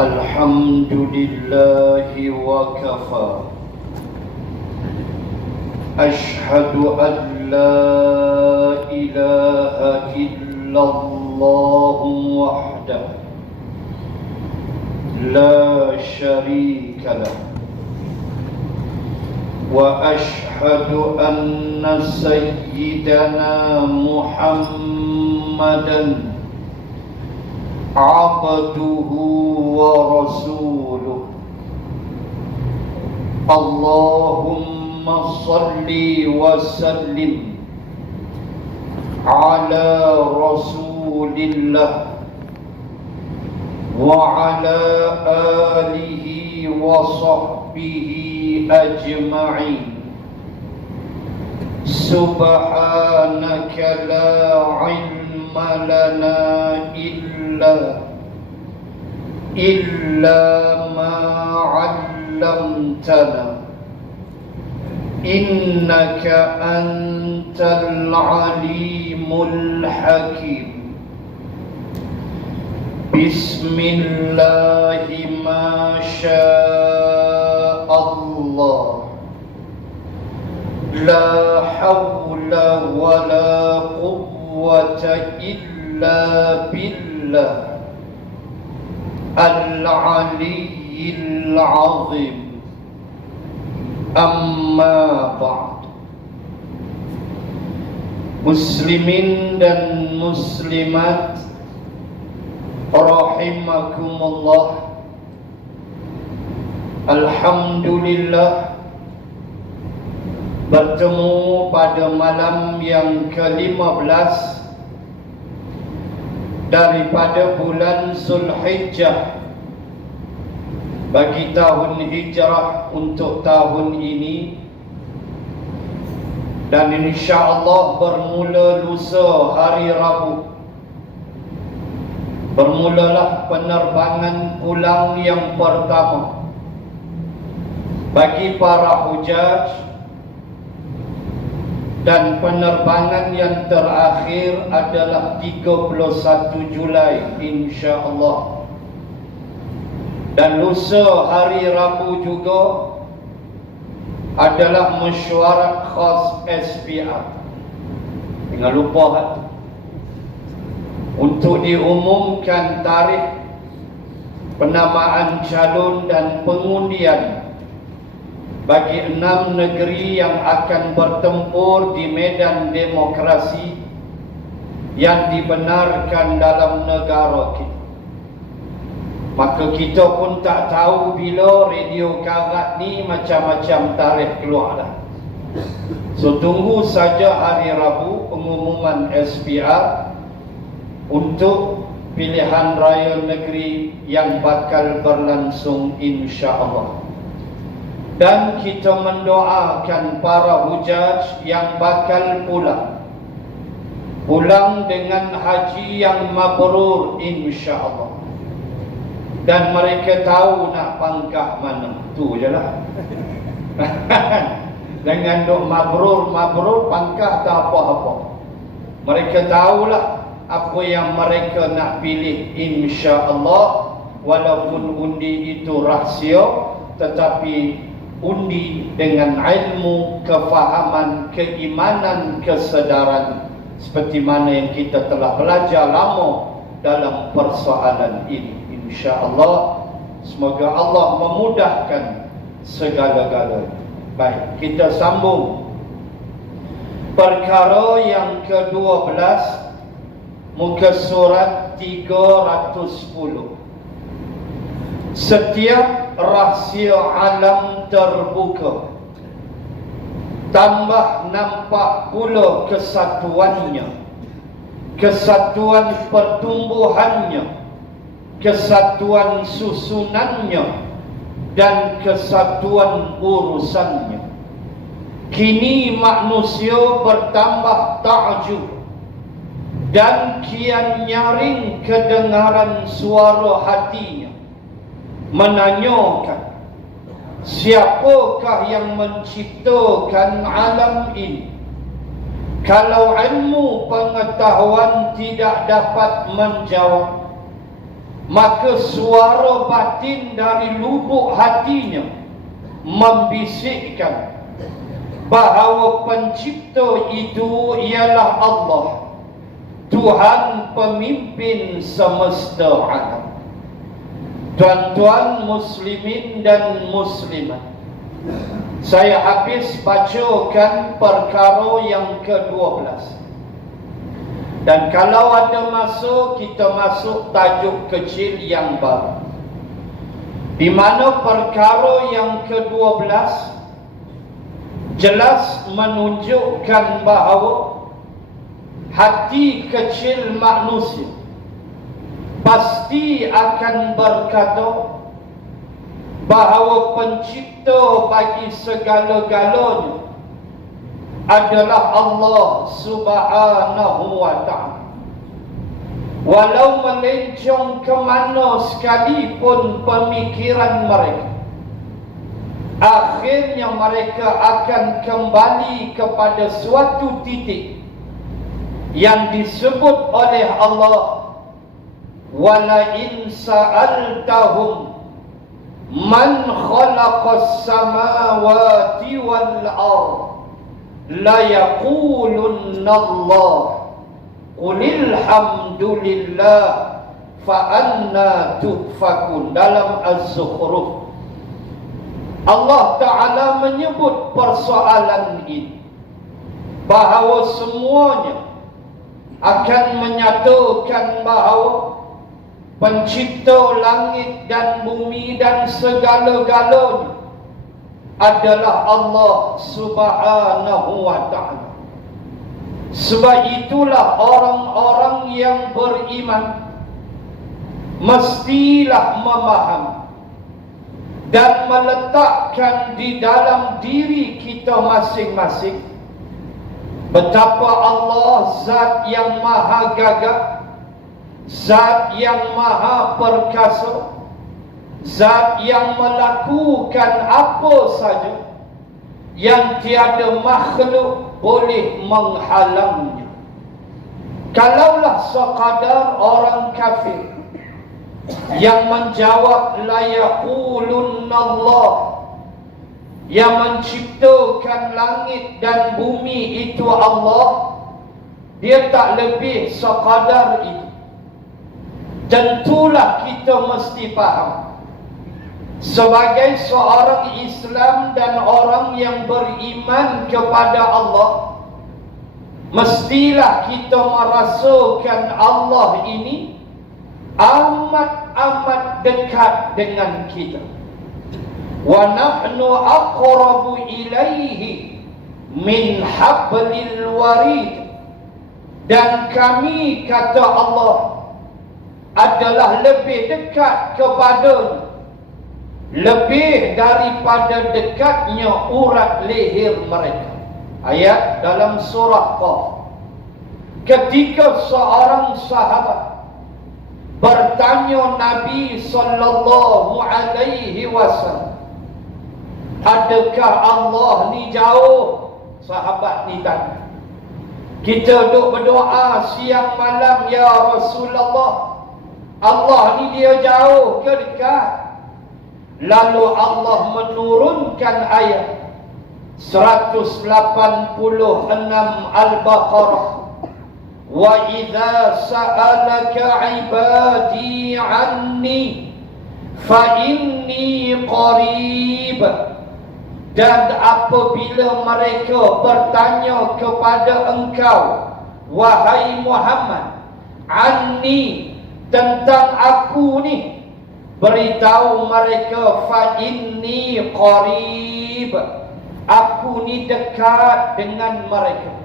الحمد لله وكفى أشهد أن لا إله إلا الله وحده لا شريك له وأشهد أن سيدنا محمدًا عبده ورسوله اللهم صل وسلم على رسول الله وعلى آله وصحبه أجمعين سبحانك لا علم لنا إلا ما علمتنا إنك أنت العليم الحكيم بسم الله ما شاء الله لا حول ولا قوة إلا بالله العلي العظيم أما بعد Muslimin dan muslimat rahimakumullah, alhamdulillah bertemu pada malam yang ke-15 daripada bulan Zulhijjah bagi tahun hijrah untuk tahun ini, dan insya-Allah bermula lusa hari Rabu bermulalah penerbangan pulang yang pertama bagi para hujaj, dan penerbangan yang terakhir adalah 31 Julai insya-Allah. Dan lusa hari Rabu juga adalah mesyuarat khas SPR. Jangan lupa untuk diumumkan tarikh penamaan calon dan pengundian bagi 6 negeri yang akan bertempur di medan demokrasi yang dibenarkan dalam negara kita. Maka kita pun tak tahu bila radio karat ni macam-macam tarikh keluar dah. So tunggu saja hari Rabu pengumuman SPR untuk pilihan raya negeri yang bakal berlangsung insya-Allah. Dan kita mendoakan para hujaj yang bakal pulang dengan haji yang mabrur insya-Allah. Dan mereka tahu nak pangkah mana. Tu je lah. Dengan duk mabrur pangkah tak apa-apa. Mereka tahulah apa yang mereka nak pilih insya-Allah. Walaupun undi itu rahsia, tetapi undi dengan ilmu, kefahaman, keimanan, kesedaran, seperti mana yang kita telah belajar lama dalam persoalan ini. InsyaAllah, semoga Allah memudahkan segala-galanya. Baik, kita sambung perkara yang ke-12, muka surat 310. Setiap rahsia alam terbuka, tambah nampak pula kesatuannya, kesatuan pertumbuhannya, kesatuan susunannya, dan kesatuan urusannya. Kini manusia bertambah ta'jub dan kian nyaring kedengaran suara hatinya, menanyakan, siapakah yang menciptakan alam ini? Kalau ilmu pengetahuan tidak dapat menjawab, maka suara batin dari lubuk hatinya membisikkan bahawa pencipta itu ialah Allah, Tuhan pemimpin semesta alam. Tuan-tuan muslimin dan muslimat, saya habis bacakan perkara yang ke-12. Dan kalau ada masa, kita masuk tajuk kecil yang baru, di mana perkara yang ke-12 jelas menunjukkan bahawa hati kecil manusia pasti akan berkata bahawa pencipta bagi segala-galanya adalah Allah Subhanahu wa ta'ala. Walau melencong ke mana sekalipun pemikiran mereka, akhirnya mereka akan kembali kepada suatu titik yang disebut oleh Allah, wala in sa'altahum man khalaqas samawati wal ard la yaqulunna Allah qulil hamdulillah fa anna tufakun. Dalam Az-Zukhruf Allah Ta'ala menyebut persoalan ini, bahawa semuanya akan menyatakan bahawa pencipta langit dan bumi dan segala-galanya adalah Allah Subhanahu wa ta'ala. Sebab itulah orang-orang yang beriman mestilah memahami dan meletakkan di dalam diri kita masing-masing betapa Allah zat yang maha gagah, zat yang maha perkasa, zat yang melakukan apa saja yang tiada makhluk boleh menghalangnya. Kalaulah sekadar orang kafir yang menjawab la yaqulunna Allah, yang menciptakan langit dan bumi itu Allah, dia tak lebih sekadar itu. Tentulah kita mesti faham, sebagai seorang Islam dan orang yang beriman kepada Allah, mestilah kita merasakan Allah ini amat dekat dengan kita. Wa nahnu aqrabu ilaihi min hablil warid. Dan kami, kata Allah, adalah lebih dekat kepadanya, lebih daripada dekatnya urat leher mereka. Ayat dalam surah Qaf. Ketika seorang sahabat bertanya Nabi sallallahu alaihi wasallam, adakah Allah ni jauh? Sahabat ni tanya. Kita duk berdoa siang malam, ya Rasulullah, Allah ni dia jauh ke dekat? Lalu Allah menurunkan ayat 186 Al-Baqarah, wa idza sa'alaka 'ibadi 'anni fa inni qarib. Dan apabila mereka bertanya kepada engkau, wahai Muhammad, 'anni, tentang aku ni, beritahu mereka fa inni qarib, aku ni dekat dengan mereka.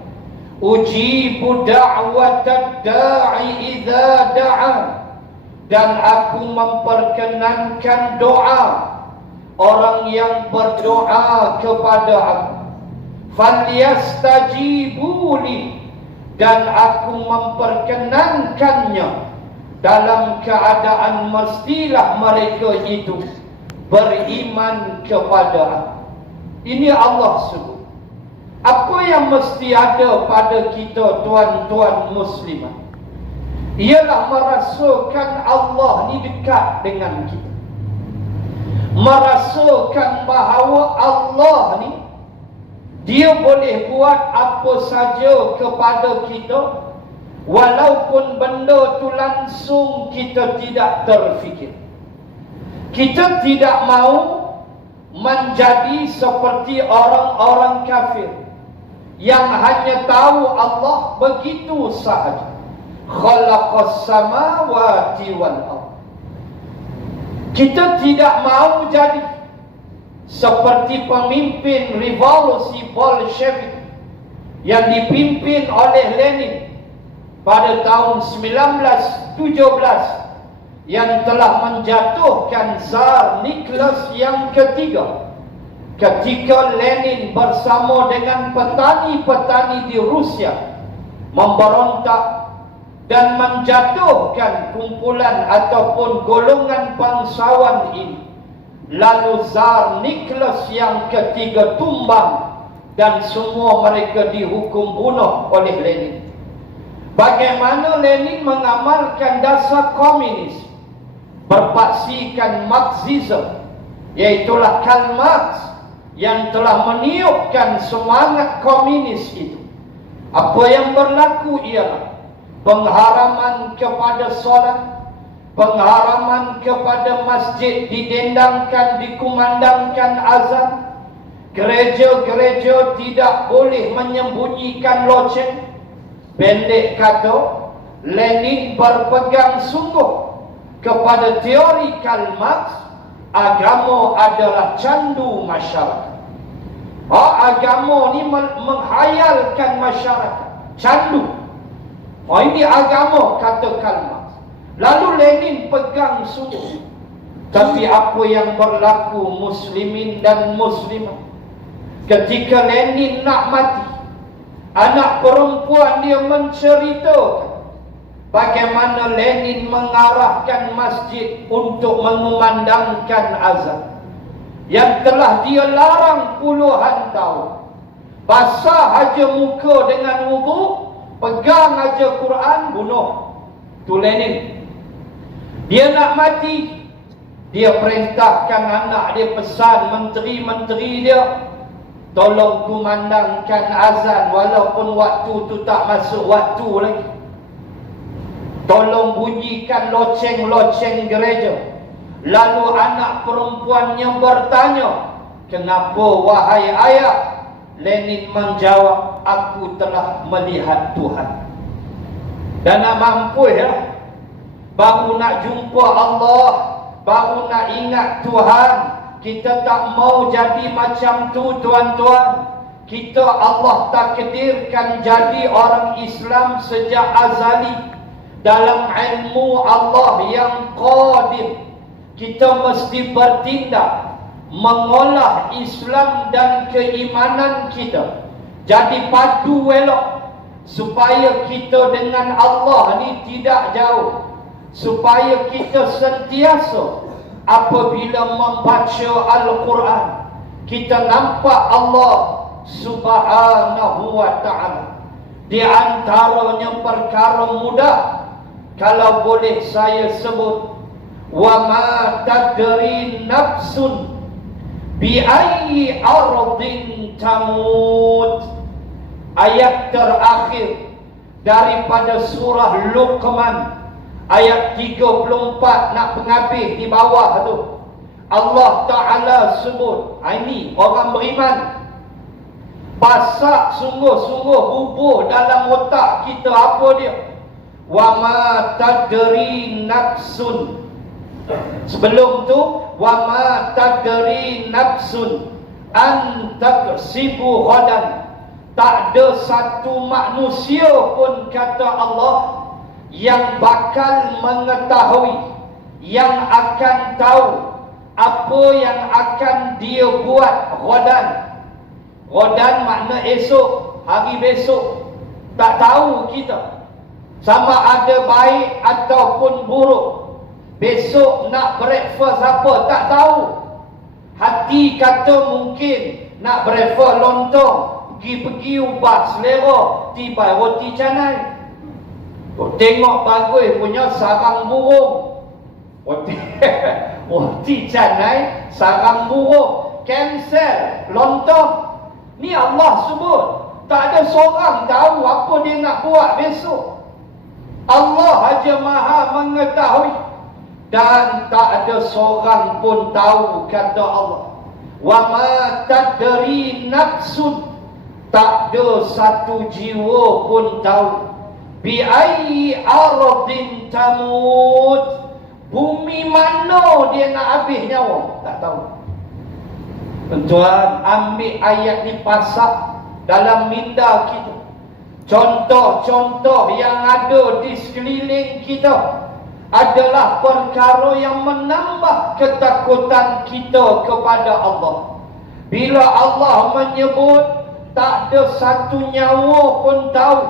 Ujibu da'watad da'i idza da'a, dan aku memperkenankan doa orang yang berdoa kepada aku. Falyastajibu li, dan aku memperkenankannya dalam keadaan mestilah mereka itu beriman kepada aku. Ini Allah sebut. Apa yang mesti ada pada kita, tuan-tuan muslimat, ialah merasakan Allah Allah ni dekat dengan kita, merasakan bahawa Allah ni Dia boleh buat apa saja kepada kita, walaupun benda tu langsung kita tidak terfikir. Kita tidak mau menjadi seperti orang-orang kafir yang hanya tahu Allah begitu sahaja. Khalaqas samawati wal ardh. Kita tidak mau jadi seperti pemimpin revolusi Bolshevik yang dipimpin oleh Lenin pada tahun 1917 yang telah menjatuhkan Tsar Nicholas yang ketiga, ketika Lenin bersama dengan petani-petani di Rusia memberontak dan menjatuhkan kumpulan ataupun golongan bangsawan ini. Lalu Tsar Nicholas yang ketiga tumbang dan semua mereka dihukum bunuh oleh Lenin. Bagaimana Lenin mengamalkan dasar komunis, berpaksikan Marxisme, iaitulah Karl Marx yang telah meniupkan semangat komunis itu. Apa yang berlaku ialah pengharaman kepada solat, pengharaman kepada masjid didendangkan, dikumandangkan azan. Gereja-gereja tidak boleh menyembunyikan loceng. Pendek kata, Lenin berpegang sungguh kepada teori Karl Marx, agama adalah candu masyarakat. Agama ni menghayalkan masyarakat, candu. Ini agama, kata Karl Marx. Lalu Lenin pegang sungguh. Tapi apa yang berlaku muslimin dan muslimah, ketika Lenin nak mati, anak perempuan dia menceritakan bagaimana Lenin mengarahkan masjid untuk mengumandangkan azan yang telah dia larang puluhan tahun. Basah aja muka dengan wudu, pegang aja Quran, bunuh. Tu Lenin. Dia nak mati, dia perintahkan anak dia, pesan menteri-menteri dia, tolong kumandangkan azan walaupun waktu tu tak masuk waktu lagi. Tolong bunyikan loceng-loceng gereja. Lalu anak perempuannya bertanya, kenapa wahai ayah? Lenin menjawab, aku telah melihat Tuhan. Dan nak mampu ya, baru nak jumpa Allah, baru nak ingat Tuhan. Kita tak mau jadi macam tu, tuan-tuan. Kita Allah takdirkan jadi orang Islam sejak azali. Dalam ilmu Allah yang qadir, kita mesti bertindak mengolah Islam dan keimanan kita jadi padu elok, supaya kita dengan Allah ni tidak jauh, supaya kita sentiasa apabila membaca Al-Quran kita nampak Allah Subhanahu wa ta'ala. Di antaranya perkara mudah, kalau boleh saya sebut, wa ma tadri nafsun bi ayyi ardin tamut. Ayat terakhir daripada surah Luqman, ayat 34 nak penghabis di bawah tu. Allah Ta'ala sebut, ini orang beriman, pasak sungguh-sungguh bubuh dalam otak kita apa dia? Wa ma tadri nafsun. Sebelum tu, wa ma tadri nafsun an taksibu ghadan. Tak ada satu manusia pun, kata Allah, yang bakal mengetahui, yang akan tahu apa yang akan dia buat ghadan. Ghadan makna esok, hari besok. Tak tahu kita sama ada baik ataupun buruk. Besok nak breakfast apa, tak tahu. Hati kata mungkin nak breakfast lontong, pergi ubah selera, tiba roti canai. Tengok bagus punya sarang burung, Wati canai, sarang buruk, kanser, lontong. Ni Allah sebut. Tak ada seorang tahu apa dia nak buat besok. Allah aja maha mengetahui. Dan tak ada seorang pun tahu, kata Allah. Wa ma tadri nafsun, tak ada satu jiwa pun tahu bi ayyi ardin tamut, bumi mana dia nak habis nyawa, tak tahu. Tuan, ambil ayat ni pasak dalam minda kita. Contoh-contoh yang ada di sekeliling kita adalah perkara yang menambah ketakutan kita kepada Allah. Bila Allah menyebut tak ada satu nyawa pun tahu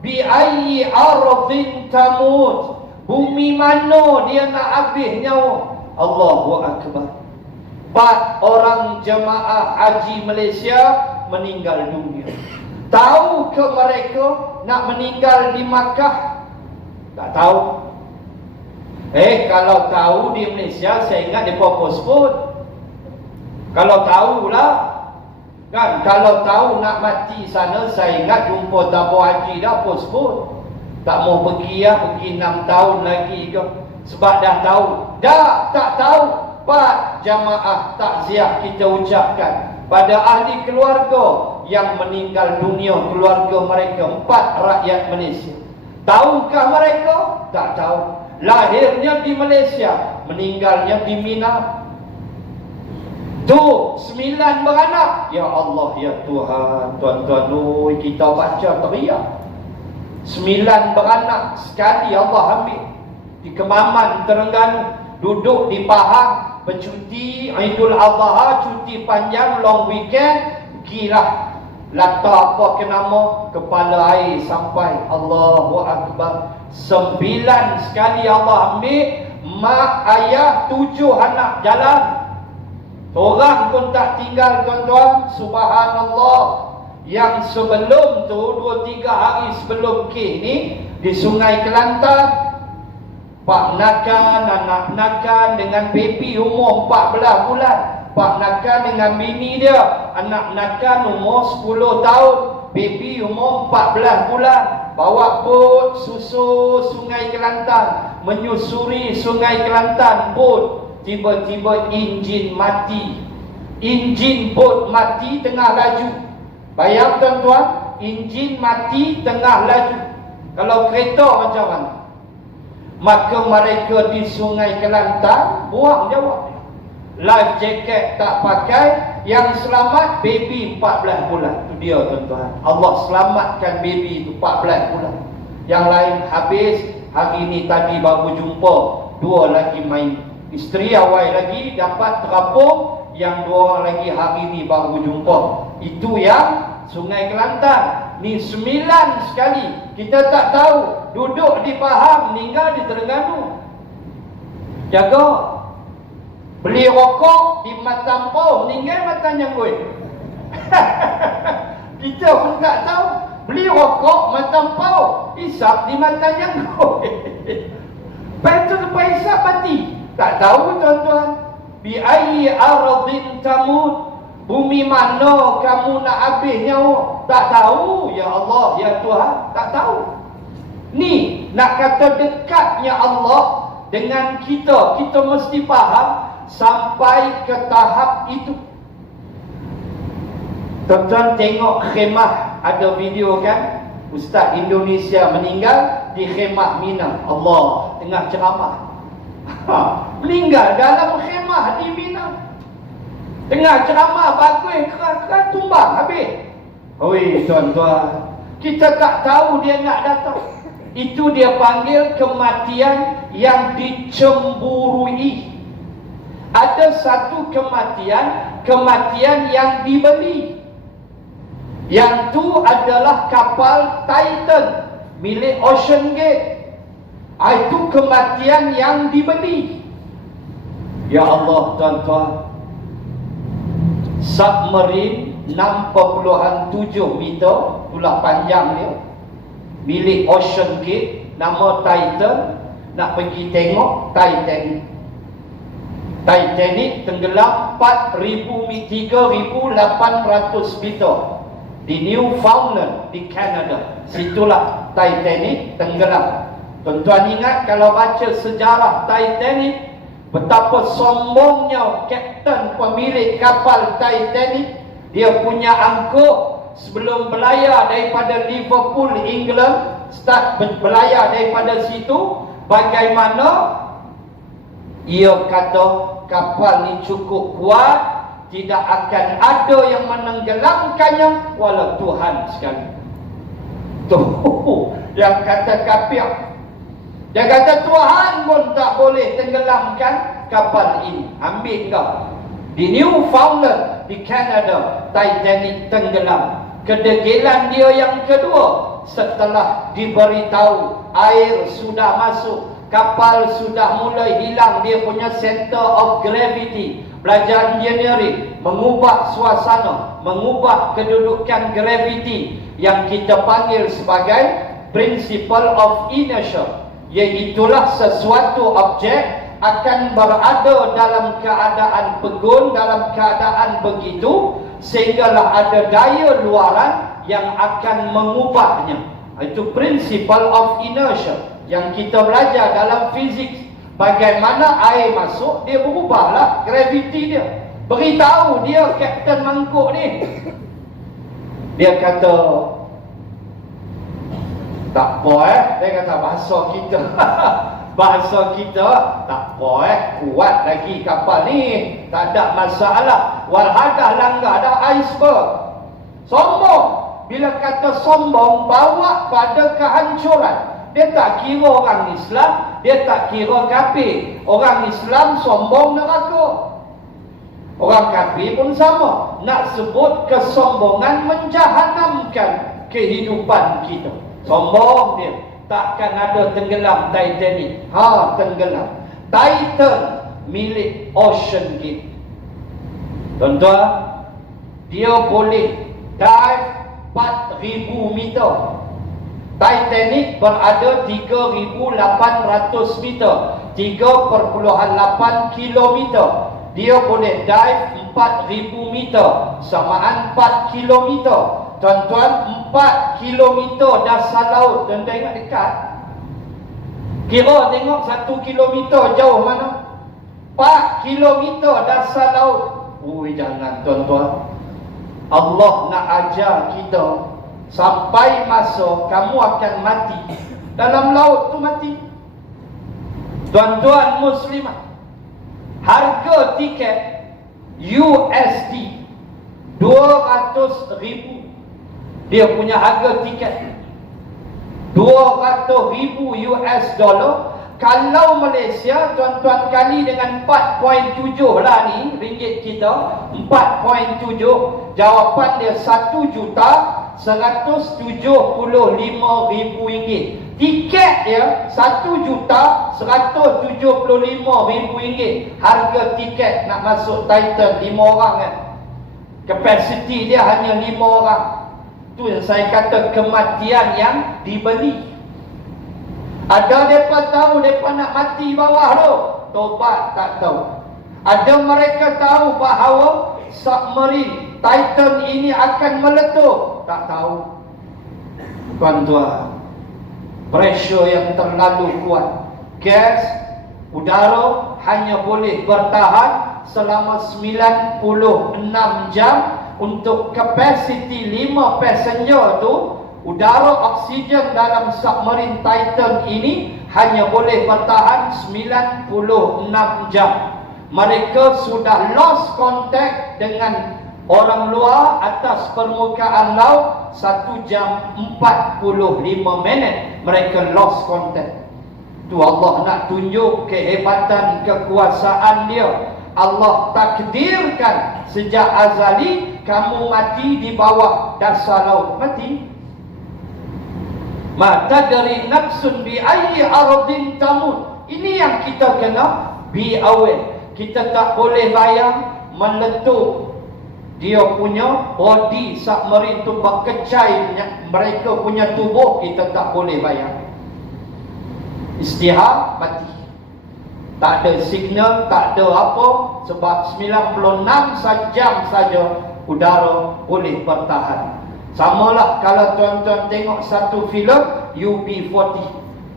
bi ayyi ardin tamut, bumi mana dia nak habis nyawa. Allahu akbar. 4 orang jemaah haji Malaysia meninggal dunia. Tahu ke mereka nak meninggal di Makkah? Tak tahu. Kalau tahu di Malaysia, saya ingat dia postpone. Kalau tahulah, kan, kalau tahu nak mati sana, saya ingat jumpa tabur haji dah postpone. Tak mau pergi pergi 6 tahun lagi ke. Sebab dah tahu. Tak tahu. 4 jamaah takziah kita ucapkan pada ahli keluarga yang meninggal dunia, keluarga mereka, 4 rakyat Malaysia. Tahukah mereka? Tak tahu. Lahirnya di Malaysia, meninggalnya di Mina. Tu 9 beranak. Ya Allah, ya Tuhan, tuan-tuan, kita baca teriak. 9 beranak sekali Allah ambil. Di Kemaman, Terengganu, duduk di Pahang, bercuti Aidul Adha, cuti panjang, long weekend, pergilah latar apa ke nama, kepala air sampai. Allahu Akbar. 9 sekali Allah ambil. Mak, ayah, 7 anak jalan. Orang pun tak tinggal, tuan-tuan. Subhanallah. Yang sebelum tu, 2-3 hari sebelum ke ni, di Sungai Kelantan, Pak Nakan, anak Nakan dengan baby umur 14 bulan. Pak Nakan dengan bini dia, anak Nakan umur 10 tahun, baby umur 14 bulan. Bawa bot susur Sungai Kelantan, menyusuri Sungai Kelantan, bot. Tiba-tiba enjin mati. Enjin bot mati tengah laju. Bayang tuan-tuan, enjin mati tengah laju. Kalau kereta macam mana? Maka mereka di Sungai Kelantan buang jawab. Life jacket tak pakai. Yang selamat baby 14 bulan. Itu dia, tuan-tuan. Allah selamatkan baby itu 14 bulan. Yang lain habis. Hari ni tadi baru jumpa 2 lagi main. Isteri awal lagi dapat terapung. Yang 2 orang lagi hari ni baru jumpa. Itu yang Sungai Kelantan. Ni 9 sekali. Kita tak tahu. Duduk di Pahang, meninggal di Terengganu. Jaga. Beli rokok di Matampau, meninggal Mata Nyangkui. Kita pun tak tahu. Beli rokok Matampau, isap di Mata Nyangkui. Lepas isap mati. Tak tahu, tuan-tuan. Bi ayyi ardin tamut, bumi mana kamu nak habis nyawa. Tak tahu. Ya Allah, ya Tuhan, tak tahu. Ni nak kata dekatnya Allah dengan kita. Kita mesti faham sampai ke tahap itu. Tuan-tuan tengok khemah, ada video kan, Ustaz Indonesia meninggal di khemah Mina. Allah tengah ceramah. Meninggal dalam khemah di Mina. Tengah ceramah bagus, keras-keras tumbang habis. Oi tuan-tuan, kita tak tahu dia nak datang. Itu dia panggil kematian yang dicemburui. Ada satu kematian yang dibeli. Yang tu adalah kapal Titan milik Ocean Gate. Itu kematian yang dibeli. Ya Allah, tuan-tuan, submarine 6.7 meter, itulah panjang dia, milik Ocean Gate, nama Titan. Nak pergi tengok Titanic. Titanic tenggelam 3,800 meter di Newfoundland di Canada. Situlah Titanic tenggelam. Tuan-tuan ingat kalau baca sejarah Titanic, betapa sombongnya kapten pemilik kapal Titanic. Dia punya angkut sebelum berlayar daripada Liverpool, England, start berlayar daripada situ, bagaimana ia kata kapal ni cukup kuat, tidak akan ada yang menenggelamkannya walau Tuhan sekali. Tuh yang kata kafir. Dia kata Tuhan pun tak boleh tenggelamkan kapal ini. Ambil kau. Di Newfoundland di Canada, Titanic tenggelam. Kedegilan dia yang kedua, setelah diberitahu air sudah masuk, kapal sudah mulai hilang dia punya center of gravity. Belajar engineering, mengubah suasana, mengubah kedudukan gravity yang kita panggil sebagai principle of inertia. Iaitulah sesuatu objek akan berada dalam keadaan pegun, dalam keadaan begitu, sehinggalah ada daya luaran yang akan mengubahnya. Itu principle of inertia yang kita belajar dalam fizik. Bagaimana air masuk, dia berubahlah graviti dia. Beritahu dia kapten mangkuk ni. Dia kata, tak apa dia kata bahasa kita. Bahasa kita, tak apa kuat lagi kapal ni, tak ada masalah. Walhadah langgar dah iceberg. Sombong. Bila kata sombong, bawa pada kehancuran. Dia tak kira orang Islam, dia tak kira kafir. Orang Islam sombong neraka. Orang kafir pun sama. Nak sebut kesombongan menjahanamkan kehidupan kita. Sombong dia. Takkan ada tenggelam Titanic. Tenggelam. Titan milik Ocean Gate. Tuan-tuan, dia boleh dive 4,000 meter. Titanic berada 3,800 meter, 3,8 kilometer. Dia boleh dive 4,000 meter, samaan 4 kilometer. Tuan-tuan, 4 kilometer dasar laut. Tuan-tuan ingat dekat? Kira tengok 1 kilometer jauh mana? 4 kilometer dasar laut. Ui, jangan tuan-tuan. Allah nak ajar kita, sampai masa kamu akan mati dalam laut tu mati. Tuan-tuan muslimah, harga tiket USD 200,000. Dia punya harga tiket 200,000 US dollar. Kalau Malaysia, tuan-tuan kali dengan 4.7 lah ni ringgit kita, 4.7, jawapan dia 1,175,000 ringgit. Tiket dia 1,175,000 ringgit. Harga tiket nak masuk Titan 5 orang kan. Kapasiti dia hanya 5 orang. Tu yang saya kata kematian yang dibeli. Ada mereka tahu mereka nak mati bawah tu, tobat tak tahu. Ada mereka tahu bahawa submarine Titan ini akan meletup, tak tahu. Tuan-tuan, pressure yang terlalu kuat. Gas, udara hanya boleh bertahan selama 96 jam. Untuk kapasiti 5 passenger tu, udara oksigen dalam submarine Titan ini hanya boleh bertahan 96 jam. Mereka sudah lost contact dengan orang luar atas permukaan laut 1 jam 45 minit. Mereka lost contact. Tu Allah nak tunjuk kehebatan kekuasaan dia. Allah takdirkan sejak azali kamu mati di bawah dasar laut. Mati. Ma tadri nafsun bi ayyi ardin tamut. Ini yang kita kena be aware. Kita tak boleh bayang meletup dia punya body submarine tu berkecai mereka punya tubuh, kita tak boleh bayang. Istihar mati. Tak ada signal, tak ada apa. Sebab 96 jam saja udara boleh bertahan. Samalah kalau tuan-tuan tengok satu filem UB-40,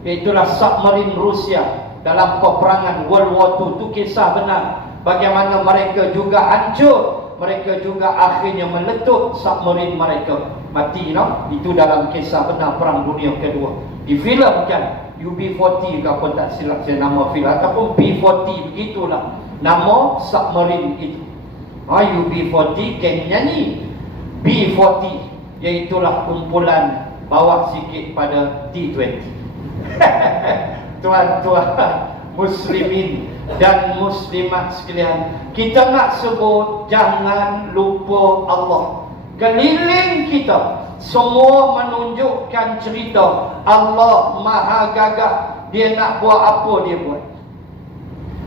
itulah submarin Rusia dalam peperangan World War II. Itu kisah benar. Bagaimana mereka juga hancur, mereka juga akhirnya meletup submarin mereka. Mati, no? Itu dalam kisah benar Perang Dunia Kedua. Difilmkan UB-40 ke apa tak silap saya nama filem, ataupun B-40, begitulah nama submarin itu. UB-40 geng nyanyi, B-40 iaitulah kumpulan bawah sikit pada T20. Tuan-tuan muslimin dan muslimat sekalian, kita nak sebut jangan lupa Allah. Keliling kita semua menunjukkan cerita Allah Maha Gagah. Dia nak buat apa dia buat.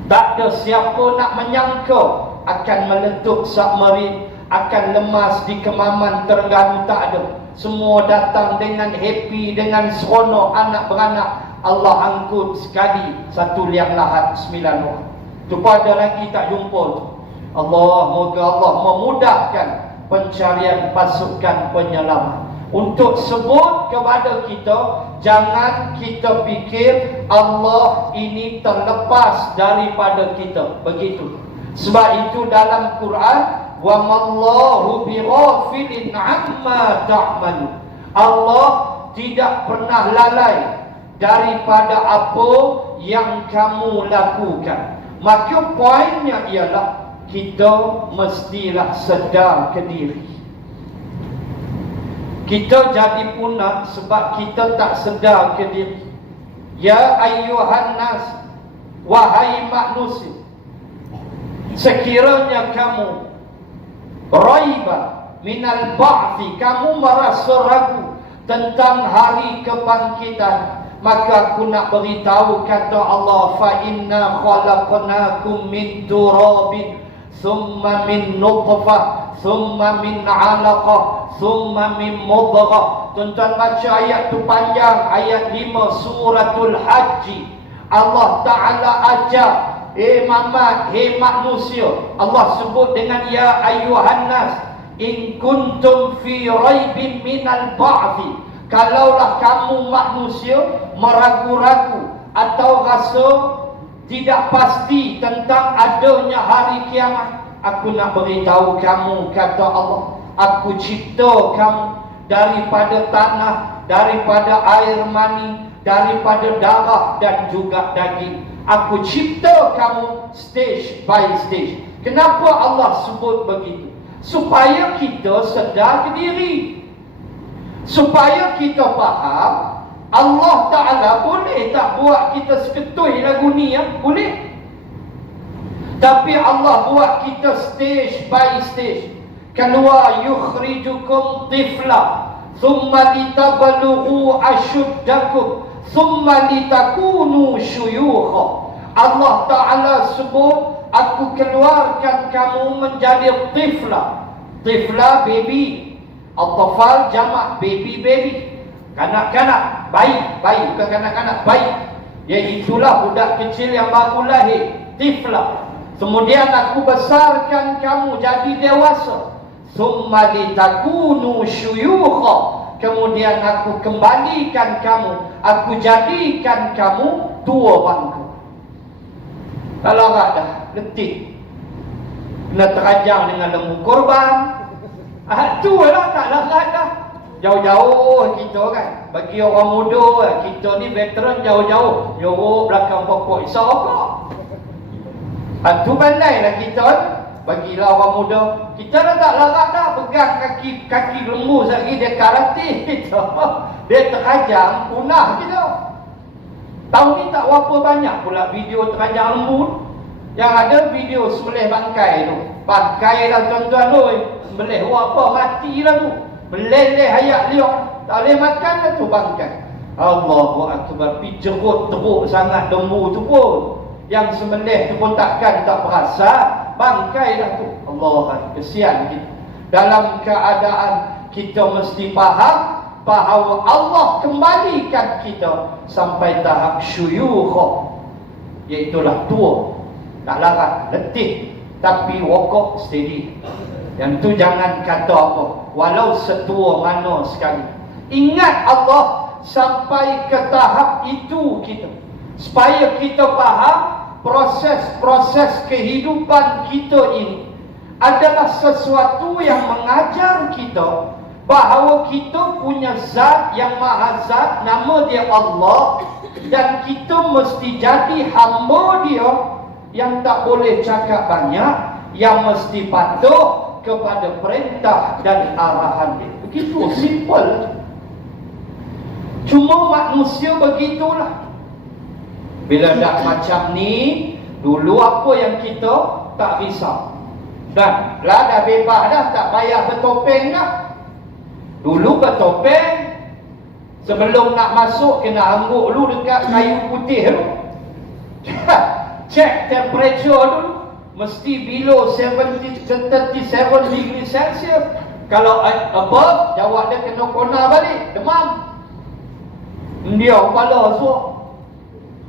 Tak ada siapa nak menyangka akan meletup submarin, akan lemas di kemaman Terengganu. Tak ada. Semua datang dengan happy, dengan seronok, anak beranak. Allah angkut sekali satu liang lahat 9 orang. Tu pada lagi tak jumpa tu. Moga Allah memudahkan pencarian pasukan penyelamat. Untuk sebut kepada kita, jangan kita fikir Allah ini terlepas daripada kita. Begitu. Sebab itu dalam Quran, wa mallahu bighafilin amma ta'malu. Allah tidak pernah lalai daripada apa yang kamu lakukan. Maka poinnya ialah kita mestilah sedar ke diri. Kita jadi punah sebab kita tak sedar ke diri. Ya ayyuhan nas, wahai manusia, sekiranya kamu raiba minal ba'thi, kamu merasa ragu tentang hari kebangkitan, maka aku nak beritahu, kata Allah, fa inna khalaqnakum min turabin thumma min nutfah thumma min 'alaqah thumma min mudghah. Tuan-tuan baca ayat tu panjang, ayat 5 suratul Haji. Allah Ta'ala ajar, Muhammad, manusia, Allah sebut dengan ya ayyuhan nas, in kuntum fi raibin minal ba'thi. Kalaulah kamu manusia meragu-ragu atau rasa tidak pasti tentang adanya hari kiamat, aku nak beritahu kamu, kata Allah, aku cipta kamu daripada tanah, daripada air mani, daripada darah dan juga daging. Aku cipta kamu stage by stage. Kenapa Allah sebut begitu? Supaya kita sedar ke diri, supaya kita faham Allah Ta'ala boleh tak buat kita seketui lagu ni, ya? Boleh. Tapi Allah buat kita stage by stage. Keluar yukhrijukum tifla thumma litabalughu ashuddakum thumma litakunu syuyukha. Allah Ta'ala sebut, aku keluarkan kamu menjadi tifla. Tifla baby, at-tafal jamak baby. Kanak-kanak, bayi, bukan kanak-kanak, bayi. Iaitulah budak kecil yang baru lahir, tifla. Kemudian aku besarkan kamu jadi dewasa. Thumma litakunu syuyukha. Kemudian aku kembalikan kamu, aku jadikan kamu tua bangka. Kalau tak dah letih, kena terajang dengan lembu korban. Tu lah, tak larat dah. Jauh-jauh kita kan, bagi orang muda, kita ni veteran, jauh-jauh nyorok belakang pokok isok. Tu pandai lah kita. Bagilah orang muda, kita dah tak larat dah. Pegang kaki lembu lagi, dia karate kita. Dia terajang, punah kita. Tahun ni tak berapa banyak pula video terajang lembu. Yang ada video sembelih bangkai tu. Bangkai lah tuan-tuan tu, sembelih apa, mati lah tu. Meleleh hayat liok, tak boleh makan lah tu bangkai. Allahu Akbar, pi jerut teruk sangat lembu tu pun. Yang sembelih tu pun takkan tak perasan. Bangkai dah tu. Allah, kesian kita. Dalam keadaan kita mesti faham bahawa Allah kembalikan kita sampai tahap syuyukha. Iaitulah tua, tak larat, letih, tapi wokok steady. Yang tu jangan kata apa, walau setua mana sekali. Ingat Allah sampai ke tahap itu kita, supaya kita faham proses-proses kehidupan kita ini adalah sesuatu yang mengajar kita bahawa kita punya zat yang maha zat, nama dia Allah, dan kita mesti jadi hamba dia yang tak boleh cakap banyak, yang mesti patuh kepada perintah dan arahan dia. Begitu simple. Cuma manusia begitulah. Bila dah macam ni, dulu apa yang kita tak risau. Dan lah dah bebas dah, tak payah bertopeng dah. Dulu bertopeng, sebelum nak masuk kena angguk dulu dekat kayu putih dulu. Check temperature dulu. Mesti below 37 degree Celsius. Kalau above, jawab dia kena kona balik, demam. Dia kepala suak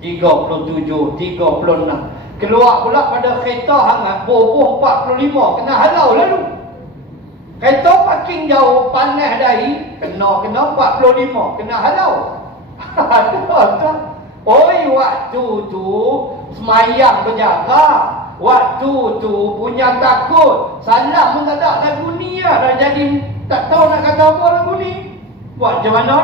37, 36. Keluar pula pada kereta hangat boh 45, kena halau lalu. Kereta parking jauh, panas dahi, kena 45, kena halau. Oi, waktu tu semayang berjaga, waktu tu punya takut, salam pun tak ada. Lagu ni lah dah jadi tak tahu nak kata apa lagu ni. Buat macam mana?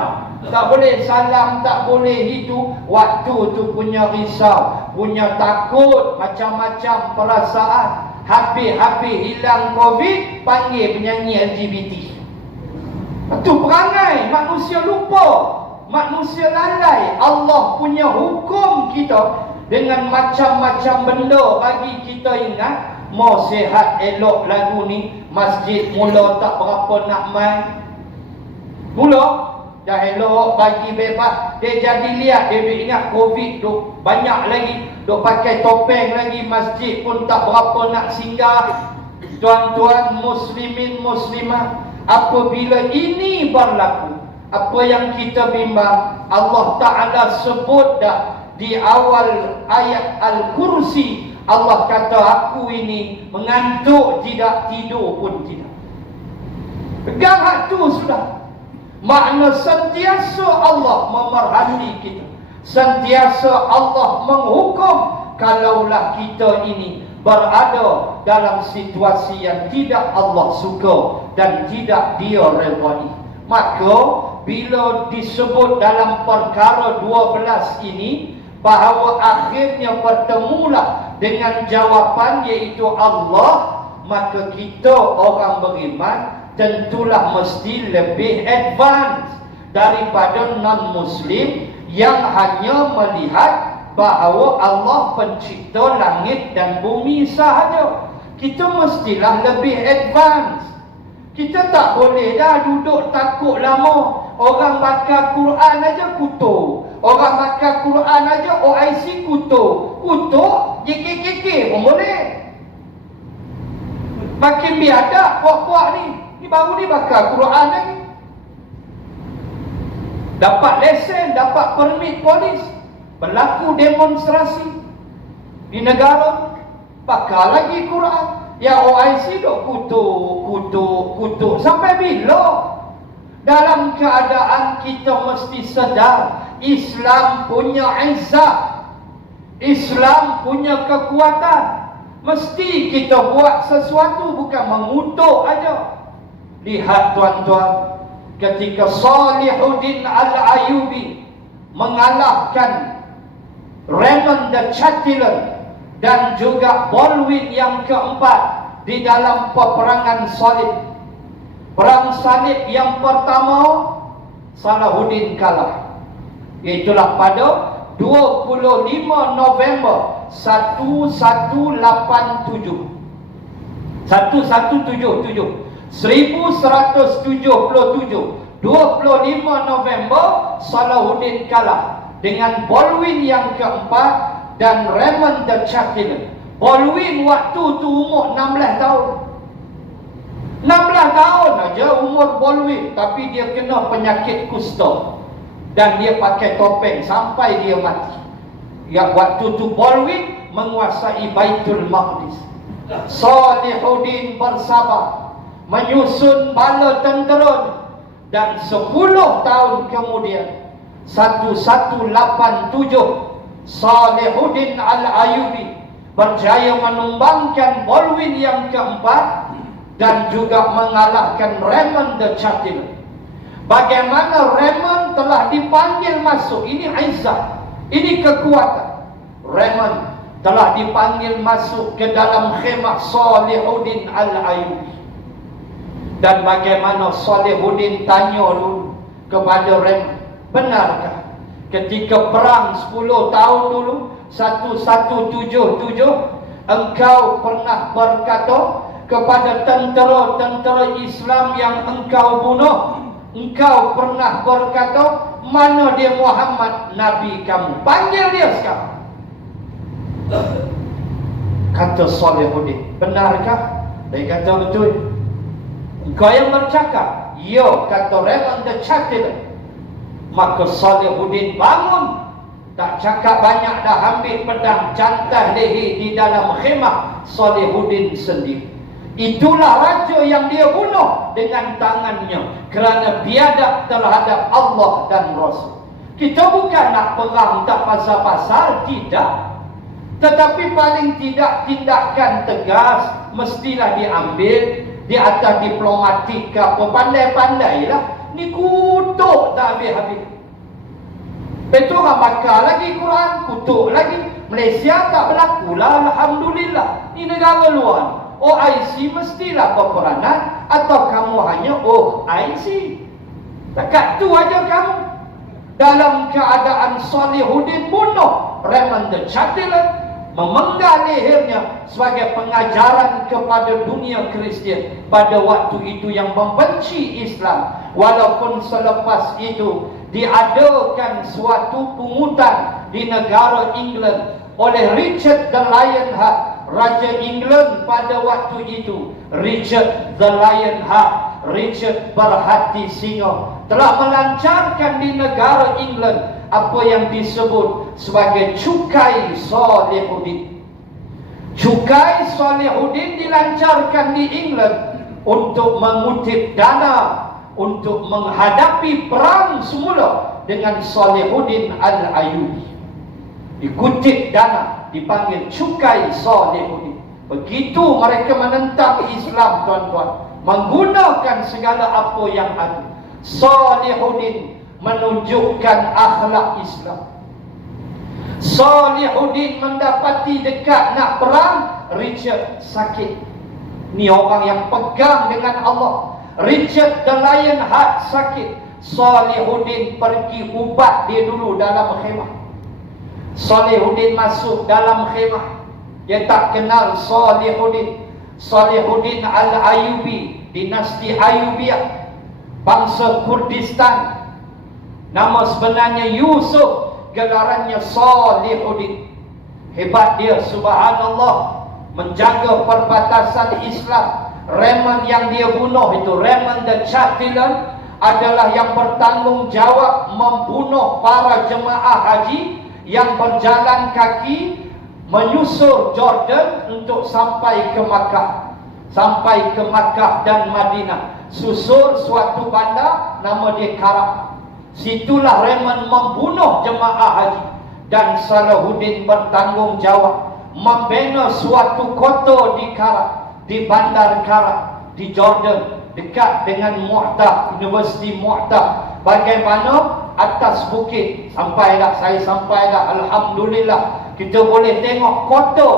Tak boleh salam, tak boleh itu. Waktu tu punya risau, punya takut, macam-macam perasaan. Habis-habis hilang COVID, panggil penyanyi LGBT. Itu perangai manusia lupa, manusia lalai. Allah punya hukum kita dengan macam-macam benda bagi kita ingat. Mau sihat elok lagu ni, masjid mula tak berapa nak main. Mula dah elok bagi bebas, dia jadi lihat, dia ingat COVID tu banyak lagi, duk pakai topeng lagi, masjid pun tak berapa nak singgah. Tuan-tuan muslimin muslimat, apabila ini berlaku, apa yang kita bimbang, Allah Ta'ala sebut dah di awal ayat Al-Kursi, Allah kata aku ini mengantuk tidak, tidur pun tidak. Pegang hak tu sudah. Makna sentiasa Allah memerhati kita, sentiasa Allah menghukum kalaulah kita ini berada dalam situasi yang tidak Allah suka dan tidak dia redai. Maka bila disebut dalam perkara 12 ini bahawa akhirnya bertemulah dengan jawapan iaitu Allah, maka kita orang beriman tentulah mesti lebih advance daripada non-Muslim yang hanya melihat bahawa Allah pencipta langit dan bumi sahaja. Kita mestilah lebih advance. Kita tak boleh dah duduk takut lama. Orang baca Quran aja kutuk, orang baca Quran aja OIC kutuk, JKKK pun boleh. Makin biadab puak-puak ni. Ni baru ni bakal Quran lagi. Dapat lesen, dapat permit polis, berlaku demonstrasi di negara, bakal lagi Quran. Yang OIC dok kutuk sampai bila? Dalam keadaan kita mesti sedar Islam punya izzah, Islam punya kekuatan. Mesti kita buat sesuatu, bukan mengutuk aja. Lihat tuan-tuan, ketika Salihuddin Al-Ayyubi mengalahkan Raymond the Chatillon dan juga Baldwin yang keempat di dalam peperangan salib. Perang salib yang pertama, Salahuddin kalah. Itulah pada 25 November 1187. 25 November Salahuddin kalah dengan Baldwin yang keempat dan Raymond the Chatillon. Baldwin waktu tu umur 16 tahun. 16 tahun aja umur Baldwin, tapi dia kena penyakit kusta dan dia pakai topeng sampai dia mati. yang waktu tu Baldwin menguasai Baitul Maqdis. Salihuddin bersabar menyusun bala tentera, dan 10 tahun kemudian 1187 Salihuddin Al-Ayyubi berjaya menumbangkan Baldwin yang keempat dan juga mengalahkan Raymond the Chatelain. Bagaimana Raymond telah dipanggil masuk, ini izzah, ini kekuatan. Raymond telah dipanggil masuk ke dalam khemah Salihuddin Al-Ayyubi. Dan bagaimana Salihuddin tanya dulu kepada Raymond, benarkah ketika perang 10 tahun dulu 1177 engkau pernah berkata kepada tentera-tentera Islam yang engkau bunuh, engkau pernah berkata, mana dia Muhammad Nabi kamu? Panggil dia sekarang. Kata Salihuddin, benarkah? Dia kata, betul. Engkau yang bercakap. Ya, kata Raymond the Chatelain. Maka Salihuddin bangun, tak cakap banyak, dah ambil pedang, cantas leher di dalam khemah Salihuddin sendiri. Itulah raja yang dia bunuh dengan tangannya kerana biadab terhadap Allah dan Rasul. Kita bukan nak perang tak pasal-pasal, tidak. Tetapi paling tidak tindakan tegas mestilah diambil di atas diplomatik ke apa, pandai-pandailah. Ni kutuk tak habis-habis. Betul orang bakar lagi Quran, kutuk lagi. Malaysia tak berlaku lah, alhamdulillah. Ni negara luar. OIC mestilah berperanan, atau kamu hanya OIC? Dekat tu aja kamu. Dalam keadaan Salihuddin bunuh Raymond the Chatelain, memenggal lehernya sebagai pengajaran kepada dunia Kristian pada waktu itu yang membenci Islam. Walaupun selepas itu diadakan suatu pungutan di negara England oleh Richard the Lionheart, Raja England pada waktu itu. Richard the Lionheart, Richard berhati singa, telah melancarkan di negara England apa yang disebut sebagai cukai Salihuddin. Cukai Salihuddin dilancarkan di England untuk mengutip dana untuk menghadapi perang semula dengan Salihuddin Al-Ayyubi. Dikutip dana, dipanggil cukai Salihuddin. Begitu mereka menentang Islam, tuan-tuan, menggunakan segala apa yang ada. Salihuddin menunjukkan akhlak Islam. Salihuddin mendapati dekat nak perang, Richard sakit. Ni orang yang pegang dengan Allah. Richard the Lionheart sakit. Salihuddin pergi ubat dia dulu dalam khemah. Salihuddin masuk dalam khemah. Dia tak kenal Salihuddin. Salihuddin Al-Ayyubi, dinasti Ayyubiyah, bangsa Kurdistan. Nama sebenarnya Yusuf, gelarannya Salihuddin. Hebat dia, subhanallah, menjaga perbatasan Islam. Raymond yang dia bunuh itu, Raymond the Chatelain, adalah yang bertanggungjawab membunuh para jemaah haji yang berjalan kaki menyusur Jordan untuk sampai ke Makkah. Sampai ke Makkah dan Madinah. Susur suatu bandar, nama dia Karak. Situlah Raymond membunuh jemaah haji. Dan Salihuddin bertanggungjawab membina suatu kota di Karak, di bandar Karak, di Jordan, dekat dengan Mu'tah, Universiti Mu'tah. Bagaimana atas bukit, saya sampai dah, alhamdulillah, kita boleh tengok kota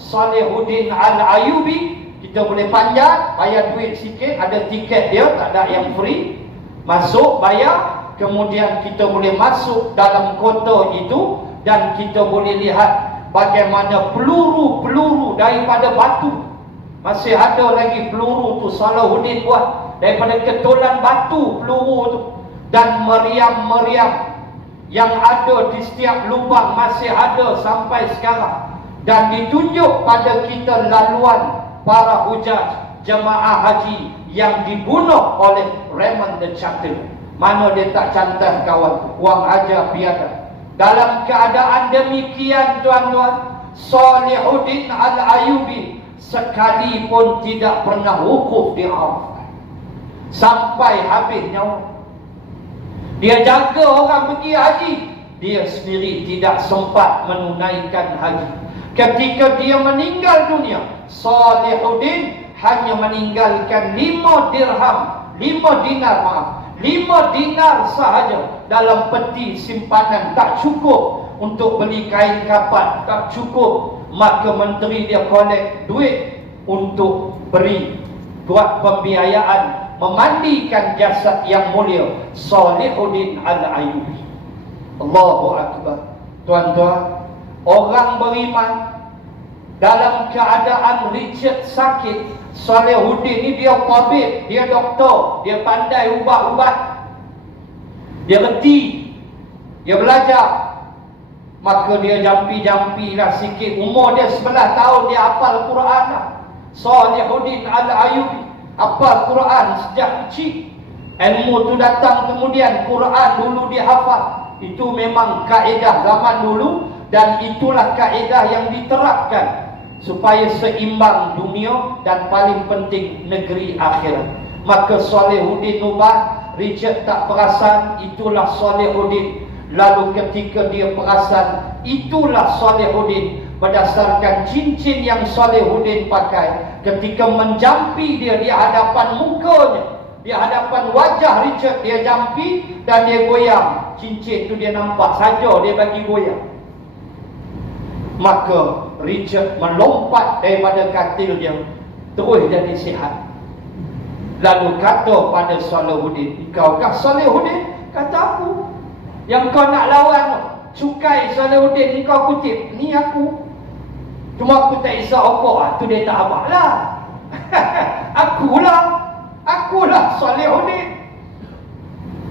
Salihuddin Al-Ayyubi. Kita boleh panjat, bayar duit sikit, ada tiket dia, tak ada yang free. Masuk, bayar, kemudian kita boleh masuk dalam kota itu dan kita boleh lihat bagaimana peluru-peluru daripada batu. Masih ada lagi peluru tu Salihuddin buat daripada ketulan batu, peluru tu. Dan meriam-meriam yang ada di setiap lubang masih ada sampai sekarang. Dan ditunjuk pada kita laluan para hujaj, jemaah haji yang dibunuh oleh Raymond the Chatelain. Mana dia tak cantas kawan, wang ajar biadab. Dalam keadaan demikian tuan-tuan, Salihuddin Al-Ayyubi sekalipun tidak pernah wukuf di Arafah sampai habis nyawa. Dia jaga orang pergi haji, dia sendiri tidak sempat menunaikan haji. Ketika dia meninggal dunia, Salihuddin hanya meninggalkan 5 dirham, 5 dinar maaf, 5 dinar sahaja dalam peti simpanan. Tak cukup untuk beli kain kapat, tak cukup. Maka menteri dia kolek duit untuk beri, buat pembiayaan memandikan jasad yang mulia Salihuddin Al-Ayyubi. Allahu Akbar. Tuan-tuan, orang beriman dalam keadaan Richard sakit, Salihuddin ni dia tabib, dia doktor, dia pandai ubat-ubat, dia reti, dia belajar. Maka dia jampi-jampi lah sikit. Umur dia 11 tahun, dia hafal Quran lah. Salihuddin Al-Ayyubi hafal Quran sejak kecil. Ilmu tu datang kemudian, Quran dulu dia hafal. Itu memang kaedah zaman dulu, dan itulah kaedah yang diterapkan supaya seimbang dunia dan paling penting negeri akhirat. Maka Salihuddin ubat, Richard tak perasan, itulah Salihuddin. Lalu ketika dia perasan, itulah Salihuddin. Berdasarkan cincin yang Salihuddin pakai, ketika menjampi dia di hadapan mukanya, di hadapan wajah Richard, dia jampi dan dia goyang. Cincin tu dia nampak saja, dia bagi goyang. Maka Richard melompat daripada katil dia, terus jadi sihat. Lalu kata pada Salihuddin, "Kau kah Salihuddin?" Kata, "Aku." "Yang kau nak lawan cukai Salihuddin ni kau kutip, ni aku. Cuma aku tak isap apa." Tu dia tak abang lah. Akulah Salihuddin.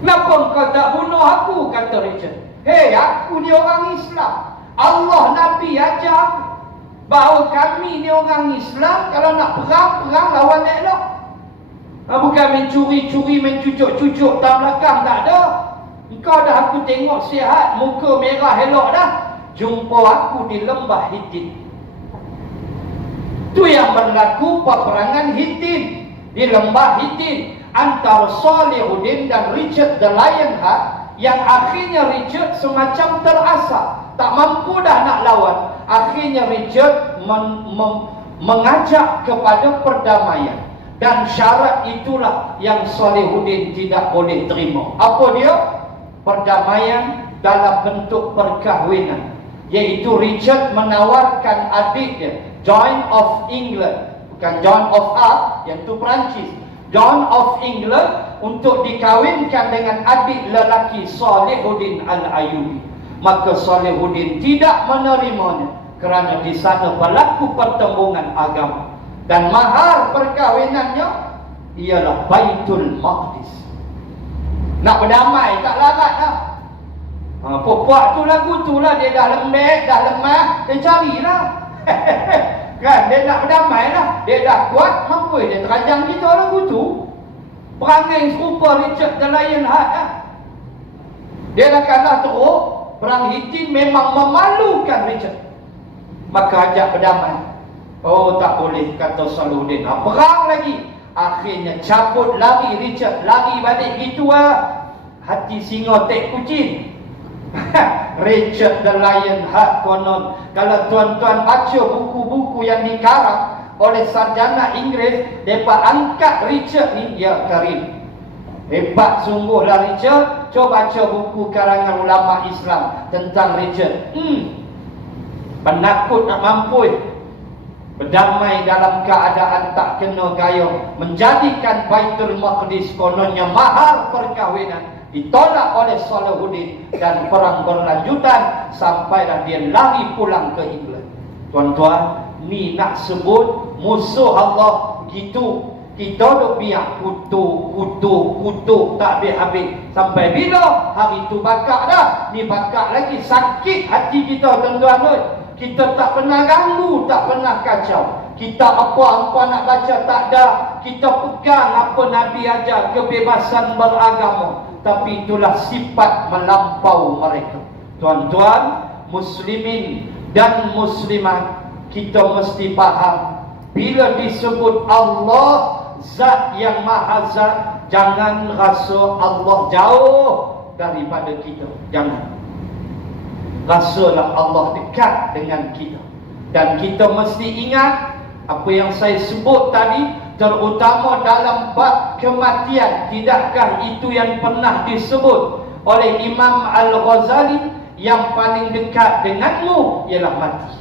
"Kenapa kau tak bunuh aku?" kata Richard. "Hei, aku ni orang Islam. Allah Nabi ajar aku bahawa kami ni orang Islam, kalau nak perang, lawan elok. Bukan mencuri-curi, mencucuk-cucuk tak belakang, tak ada. Kau dah aku tengok sihat, muka merah elok dah. Jumpa aku di lembah Hittin." Tu yang berlaku peperangan Hittin. Di lembah Hittin antara Salihuddin dan Richard the Lionheart, yang akhirnya Richard semacam terasap, tak mampu dah nak lawan. Akhirnya Richard mengajak kepada perdamaian, dan syarat itulah yang Salihuddin tidak boleh terima. Apa dia? Perdamaian dalam bentuk perkahwinan, iaitu Richard menawarkan adik dia, John of England, bukan John of Arc, yang tu Perancis, John of England, untuk dikawinkan dengan adik lelaki Salihuddin Al-Ayyubi. Maka Salihuddin tidak menerimanya, kerana di sana berlaku pertembungan agama, dan mahar perkahwinannya ialah Baitul Maqdis. Nak berdamai tak larat lah. Puak tu lagu tu lah, dia dah lembek, dah lemah, dia carilah. Kan, dia nak berdamai lah. Dia dah kuat, mampu dia terajang kita lagu tu. Perangai serupa Richard the Lionheart lah. Dia dah kalah teruk. Perang Hittin memang memalukan Richard. Maka ajak berdamai. Oh, tak boleh, kata Salihuddin. Perang lagi. Akhirnya cabut lari Richard, lari balik gitu lah. Hati singa tek kucing. Richard the Lionheart konon. Kalau tuan-tuan baca buku-buku yang dikarang oleh sarjana Inggeris, mereka angkat Richard ni, ya Karim, hebat sungguhlah Richard. Coba baca buku karangan ulama Islam tentang Richard. Penakut nak mampu. Berdamai dalam keadaan tak kena gaya, menjadikan Baitul Maqdis kononnya mahar perkahwinan, ditolak oleh Salihuddin, dan perang berlanjutan sampailah dia lari pulang ke England. Tuan-tuan, ni nak sebut musuh Allah gitu. Kita duk biar kutuk tak habis-habis. Sampai bila? Hari tu bakar dah. Ni bakar lagi. Sakit hati kita, tuan-tuan. Kita tak pernah ganggu, tak pernah kacau. Kita apa-apa nak baca tak ada. Kita pegang apa Nabi ajar, kebebasan beragama. Tapi itulah sifat melampau mereka. Tuan-tuan, muslimin dan muslimat, kita mesti faham, bila disebut Allah zat yang maha zat, jangan rasa Allah jauh daripada kita. Jangan. Rasalah Allah dekat dengan kita. Dan kita mesti ingat apa yang saya sebut tadi, terutama dalam bab kematian. Tidakkah itu yang pernah disebut oleh Imam Al-Ghazali, yang paling dekat denganmu ialah mati,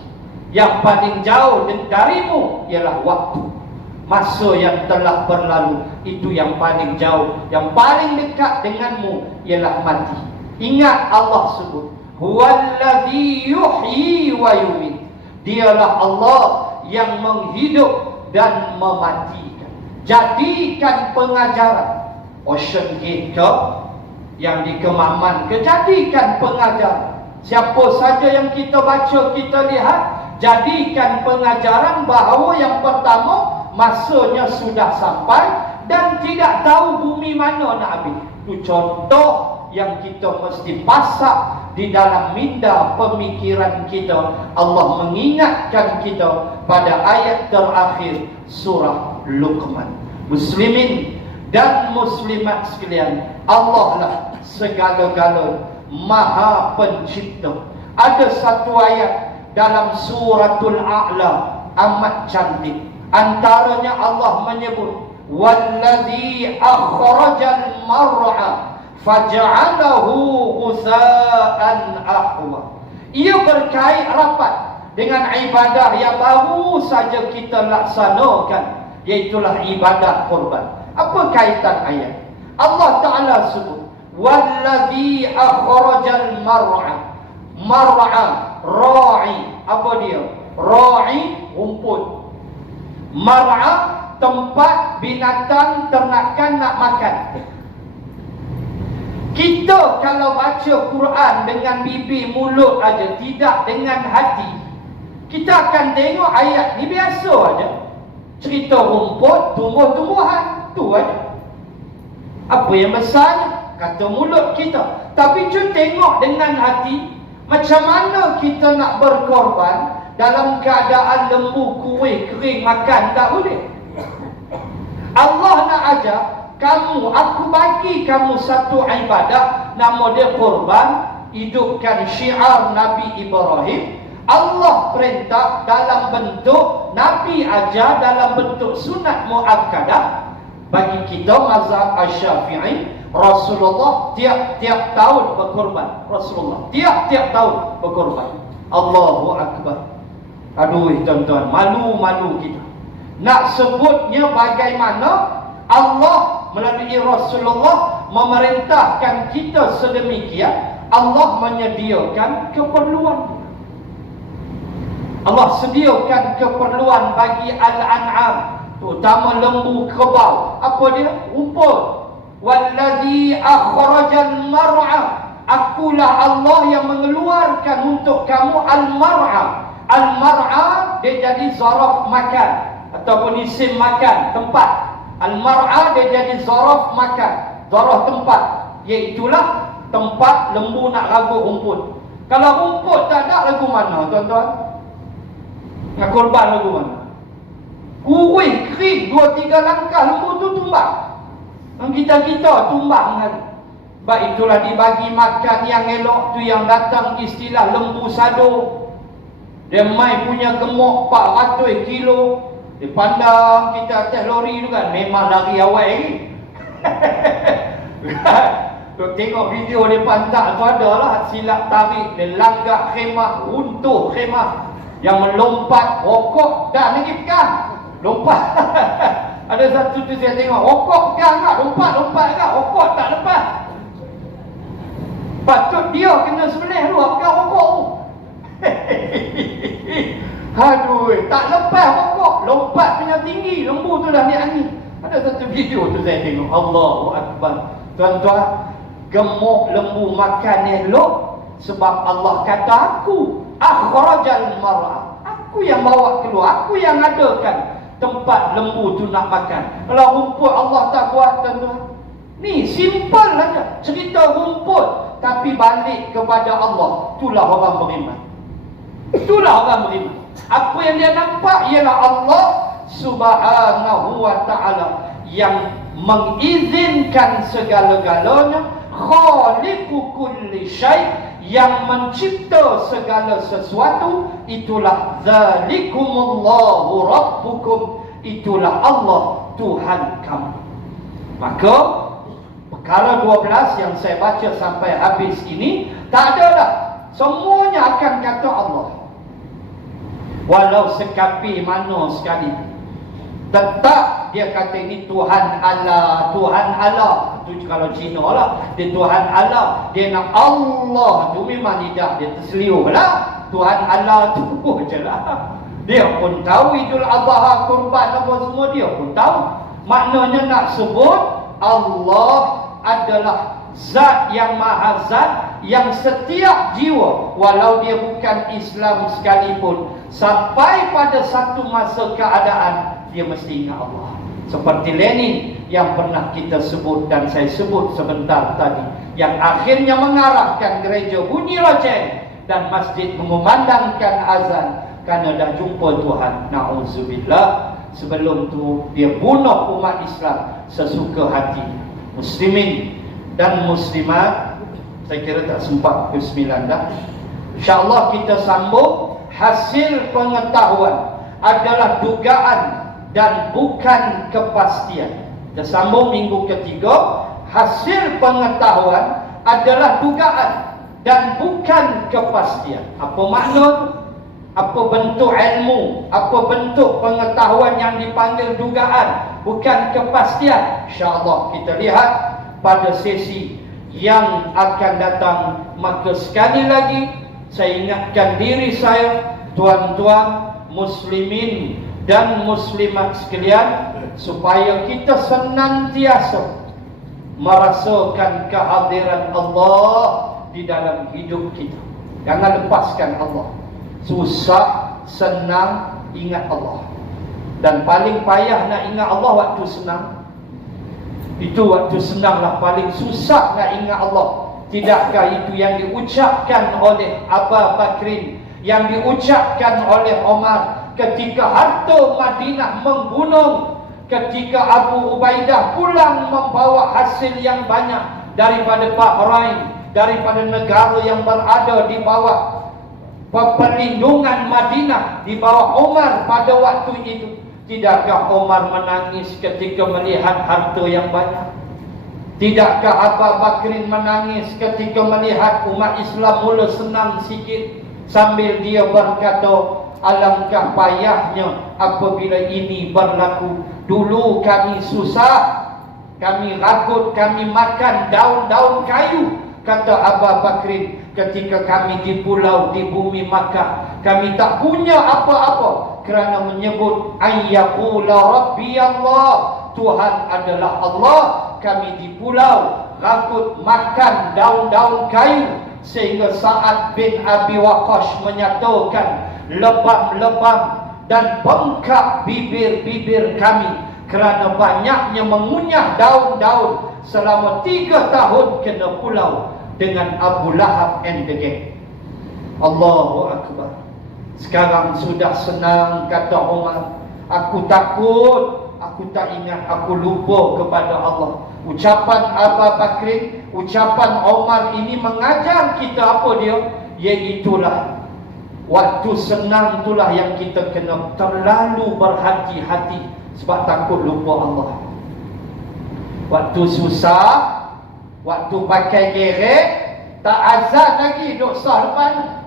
yang paling jauh darimu ialah waktu. Masa yang telah berlalu itu yang paling jauh, yang paling dekat denganmu ialah mati. Ingat Allah sebut, huwallazi yuhyi wa yumiit. Dialah Allah yang menghidup dan mematikan. Jadikan pengajaran Ocean Gate ke, yang di Kemaman ke, jadikan pengajaran. Siapa saja yang kita baca, kita lihat, jadikan pengajaran bahawa yang pertama, masanya sudah sampai dan tidak tahu bumi mana nak habis. Itu contoh yang kita mesti pasak di dalam minda pemikiran kita. Allah mengingatkan kita pada ayat terakhir surah Luqman. Muslimin dan muslimat sekalian, Allah lah segala-gala, maha pencipta. Ada satu ayat dalam suratul A'la amat cantik. Antaranya Allah menyebut, wallazi akhrajal mar'a faj'alahu ghusaan ahwa. Ia berkait rapat dengan ibadah yang baru saja kita laksanakan, iaitulah ibadah korban. Apa kaitan ayat? Allah Ta'ala sebut, wallazi akhrajal mar'a. Mar'a, ra'i. Apa dia? Ra'i, rumput. Mar'a, tempat binatang ternakan nak makan. Kita kalau baca Quran dengan bibir mulut aja, tidak dengan hati, kita akan tengok ayat ni biasa aja. Cerita rumput, tumbuh-tumbuhan, tu aja. Apa yang besarnya? Kata mulut kita. Tapi cuba tengok dengan hati, macam mana kita nak berkorban dalam keadaan lembu, kuih, kering, makan tak boleh. Allah nak ajar kamu, aku bagi kamu satu ibadah, nama dia korban. Hidupkan syiar Nabi Ibrahim. Allah perintah dalam bentuk, Nabi ajar dalam bentuk sunat muakkadah. Bagi kita mazhab Asy-Syafi'i, Rasulullah tiap-tiap tahun berkorban. Rasulullah tiap-tiap tahun berkorban. Allahu Akbar. Aduh tuan-tuan, malu-malu kita nak sebutnya bagaimana Allah melalui Rasulullah memerintahkan kita sedemikian. Allah menyediakan keperluan. Allah sediakan keperluan bagi al-an'am, terutama lembu, kerbau. Apa dia? Rumput. Wallazi akhrajal mar'a. Akulah Allah yang mengeluarkan untuk kamu al-mar'a. Al-mar'a dia jadi zaraf makan ataupun isim makan, tempat. Al-mar'a dia jadi zaraf makan, zaraf tempat, iaitulah tempat lembu nak ragut rumput. Kalau rumput tak ada, lagu mana tuan-tuan? Nak korban lagu mana? Kuih, kering, 2-3 langkah lembu tu tumbang. Kita tumbang kan. Sebab itulah dibagi makan yang elok tu, yang datang istilah lembu sado. Dia mai punya gemuk 400 kilo. Dia pandang kita atas lori tu kan, memang lari awal lagi. Tengok video dia pantak tu, ada lah silap tarik. Dia langgak khemah, runtuh khemah. Yang melompat, rokok dah lagi pegang. Lompat. Ada satu tu saya tengok, rokok pegang tak, lompat tak, rokok tak lepas. Patut dia kena sembelih tu, pegang rokok tu. Aduh, tak lepas rokok, lompat punya tinggi, lembu tu dah naik angin. Ada satu video tu saya tengok, Allahu Akbar. Tuan-tuan, gemuk lembu makan elok sebab Allah kata aku akhrajal mar'a. Aku yang bawa keluar, aku yang adakan tempat lembu tu nak makan. Kalau rumput Allah tak buat tuan-tuan. Ni simple aja. Cerita rumput tapi balik kepada Allah. Itulah orang beriman. Itulah orang beriman. Apa yang dia nampak ialah Allah Subhanahu wa ta'ala yang mengizinkan segala-galanya, khaliqu kulli syai', yang mencipta segala sesuatu. Itulah zalikumullahu rabbukum, itulah Allah Tuhan kamu. Maka perkara 12 yang saya baca sampai habis ini, tak ada dah, semuanya akan kata Allah. Walau sekapi mana sekali, tetap dia kata ini Tuhan Allah, Tuhan Allah. Itu kalau Cina lah, dia Tuhan Allah. Dia nak Allah tu memang lidah dia terseliuh lah. Tuhan Allah tu je lah. Dia pun tahu Idul Adha, kurban apa semua, dia pun tahu. Maknanya nak sebut Allah adalah Zat yang Maha Zat, yang setiap jiwa, walau dia bukan Islam sekalipun, sampai pada satu masa keadaan, dia mesti ingat Allah. Seperti Lenin yang pernah kita sebut dan saya sebut sebentar tadi, yang akhirnya mengarahkan gereja bunyi loceng dan masjid mengumandangkan azan kerana dah jumpa Tuhan. Na'udzubillah. Sebelum tu dia bunuh umat Islam sesuka hati. Muslimin dan muslimat, saya kira tak sempat ke 9 dah. InsyaAllah kita sambung. Hasil pengetahuan adalah dugaan dan bukan kepastian. Kita sambung minggu ketiga. Hasil pengetahuan adalah dugaan dan bukan kepastian. Apa makna? Apa bentuk ilmu? Apa bentuk pengetahuan yang dipanggil dugaan, bukan kepastian? InsyaAllah kita lihat pada sesi yang akan datang. Maka sekali lagi saya ingatkan diri saya, tuan-tuan muslimin dan muslimat sekalian, supaya kita senantiasa merasakan kehadiran Allah di dalam hidup kita. Jangan lepaskan Allah. Susah, senang, ingat Allah. Dan paling payah nak ingat Allah waktu senang. Itu waktu senanglah paling susah nak ingat Allah. Tidakkah itu yang diucapkan oleh Abu Bakrin, yang diucapkan oleh Omar ketika harta Madinah menggunung, ketika Abu Ubaidah pulang membawa hasil yang banyak daripada Bahrain, daripada negara yang berada di bawah perlindungan Madinah, di bawah Omar pada waktu itu. Tidakkah Omar menangis ketika melihat harta yang banyak? Tidakkah Abu Bakrin menangis ketika melihat umat Islam mula senang sikit, sambil dia berkata, alangkah payahnya apabila ini berlaku. Dulu kami susah, kami ragut, kami makan daun-daun kayu, kata Abu Bakrin, ketika kami di pulau di bumi Makkah. Kami tak punya apa-apa kerana menyebut ayyaqula rabbi Allah, Tuhan adalah Allah. Kami di pulau ragut makan daun-daun kayu, sehingga Sa'ad bin Abi Waqqas menyatakan lebam-lebam dan bengkak bibir-bibir kami kerana banyaknya mengunyah daun-daun selama 3 tahun kena pulau dengan Abu Lahab and the gang. Allahu Akbar. Sekarang sudah senang, kata Umar. Aku takut, aku tak ingat, aku lupa kepada Allah. Ucapan Abu Bakrin, ucapan Umar ini mengajar kita apa dia? Iaitulah waktu senang itulah yang kita kena terlalu berhati-hati, sebab takut lupa Allah. Waktu susah, waktu pakai gerek, tak azan lagi duk sah depan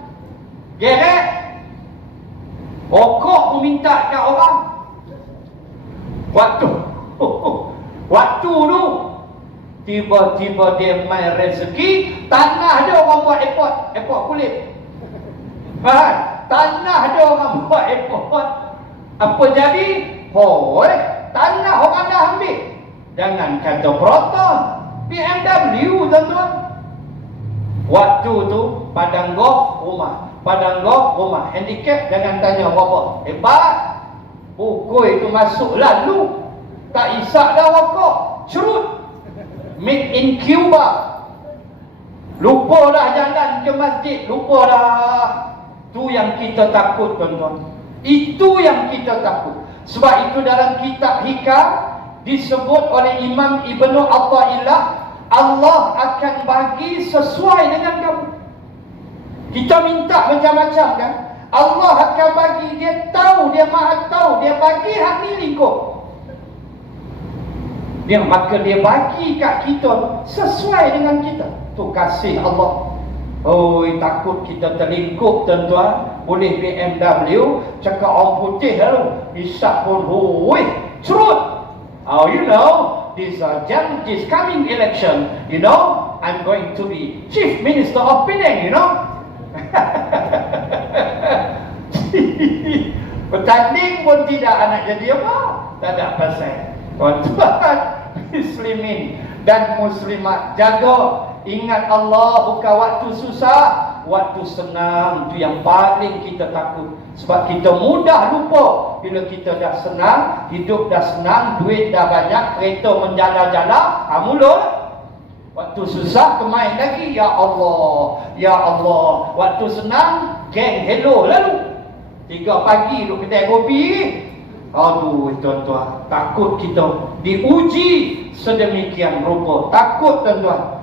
gerek, rokok minta kat orang. Waktu tu tiba-tiba dia main rezeki, tanah dia orang buat airport kulit. Faham? Tanah dia orang buat airport. Apa jadi? Tanah orang dah ambil. Jangan kata Proton, BMW tuan-tuan. Waktu tu padang golf rumah, padang golf rumah, handicap jangan tanya berapa. Hebat. Pukul itu masuk lalu, tak isak dah rokok, cerut. Made in Cuba. Lupa dah jalan ke masjid, lupa dah. Itu yang kita takut, tuan-tuan. Itu yang kita takut. Sebab itu dalam kitab Hikam disebut oleh Imam Ibnu Athaillah, Allah akan bagi sesuai dengan kamu. Kita minta macam-macam kan, Allah akan bagi. Dia tahu, dia maha tahu, dia bagi hak milik kau. Maka dia bagi kat kita sesuai dengan kita. Tu kasih Allah. Oi, takut kita terlingkup, tuan-tuan. Boleh BMW cakap orang putih lalu isap pun oi cerut. Oh, you know, this coming election, you know, I'm going to be Chief Minister of Penang, you know. Bertanding pun tidak anak jadi apa? Tak ada pasal. Tuan-tuan muslimin dan muslimat, jaga, ingat Allah bukan waktu susah, waktu senang tu yang paling kita takut. Sebab kita mudah lupa bila kita dah senang, hidup dah senang, duit dah banyak, kereta menjala-jala, mulut. Waktu susah kemain lagi, ya Allah, ya Allah. Waktu senang, geng hello lalu. 3 pagi duduk kedai kopi. Aduh, tuan-tuan, takut kita diuji sedemikian rupa. Takut, tuan-tuan.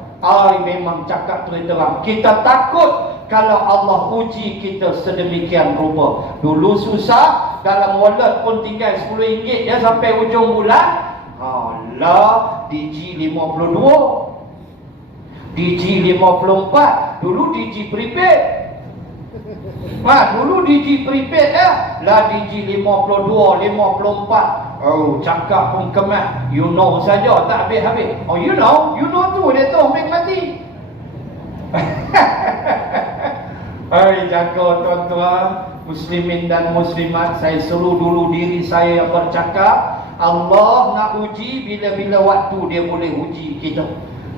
Memang cakap terang. Kita takut kalau Allah uji kita sedemikian rupa. Dulu susah, dalam wallet pun tinggal RM10 ya sampai ujung bulan. Allah, DG 52. DG 54. Dulu DG prepaid. Dulu DG prepaid lah DG 52, 54. Oh, cakap pun kemat. You know saja, tak habis-habis. Oh, you know tu dia tu hampir mati. Jaga, tuan-tuan muslimin dan muslimat. Saya suruh dulu diri saya yang bercakap. Allah nak uji bila-bila waktu dia boleh uji kita.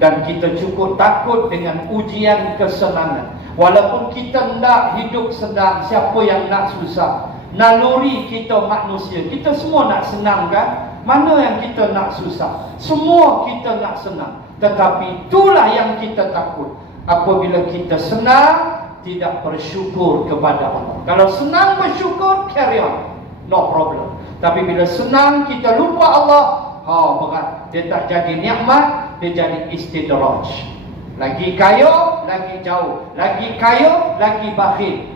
Dan kita cukup takut dengan ujian kesenangan. Walaupun kita nak hidup senang, siapa yang nak susah? Naluri kita manusia, kita semua nak senang kan? Mana yang kita nak susah? Semua kita nak senang. Tetapi itulah yang kita takut. Apabila kita senang, tidak bersyukur kepada Allah. Kalau senang bersyukur, carry on, no problem. Tapi bila senang kita lupa Allah, berat. Dia tak jadi nikmat, dia jadi istidraj. Lagi kaya, lagi jauh. Lagi kaya, lagi bakhil.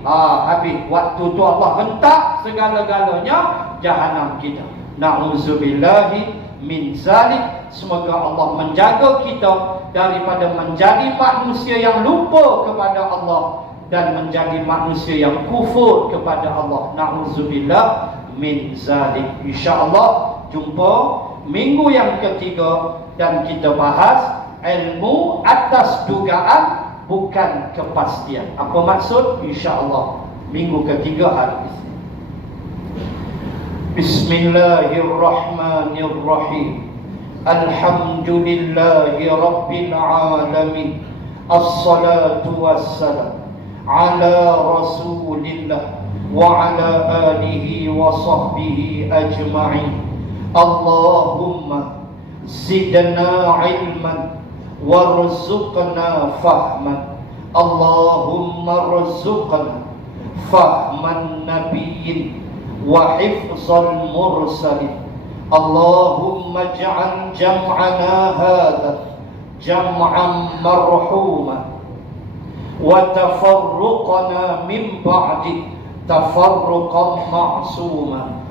Habis. Waktu tu Allah hentak segala-galanya jahanam kita. Na'udzubillahi min zalik. Semoga Allah menjaga kita daripada menjadi manusia yang lupa kepada Allah dan menjadi manusia yang kufur kepada Allah. Na'udzubillah min zalik. InsyaAllah jumpa minggu yang ketiga dan kita bahas ilmu atas dugaan, bukan kepastian. Apa maksud? InsyaAllah minggu ketiga hari ini. Bismillahirrahmanirrahim. Alhamdulillahi Rabbil Alamin. Assalatu wassalam ala Rasulillah wa ala alihi wa sahbihi ajma'in. Allahumma zidna ilman warzuqna fahman. Allahumma rzuqna fahman nabiyyin wa hifzal mursalin. Allahumma ij'al jam'ana hadha jam'an marhuma wa tafarruqana min ba'di tafarruqan ma'suma.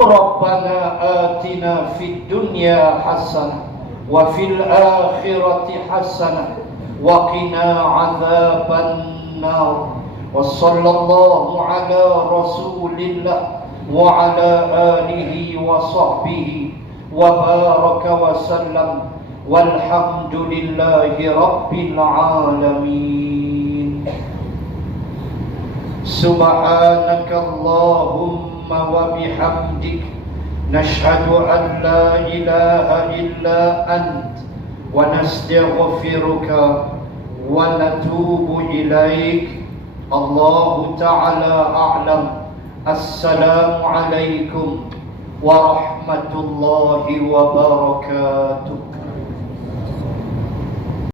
Rabbana atina fid dunya hasanah wa fil akhirati hasanah wa qina adzaban nar. Wa sallallahu ala rasulillah wa ala alihi wa sahbihi wa baraka wa sallam. Walhamdulillahi rabbil alamin. Subhanakallahumma wa bihamdik nashhadu an la ilaha illa ant wa nastaghfiruka wa natubu ilaik. Allahu ta'ala a'lam. Assalamu alaikum warahmatullahi wabarakatuh.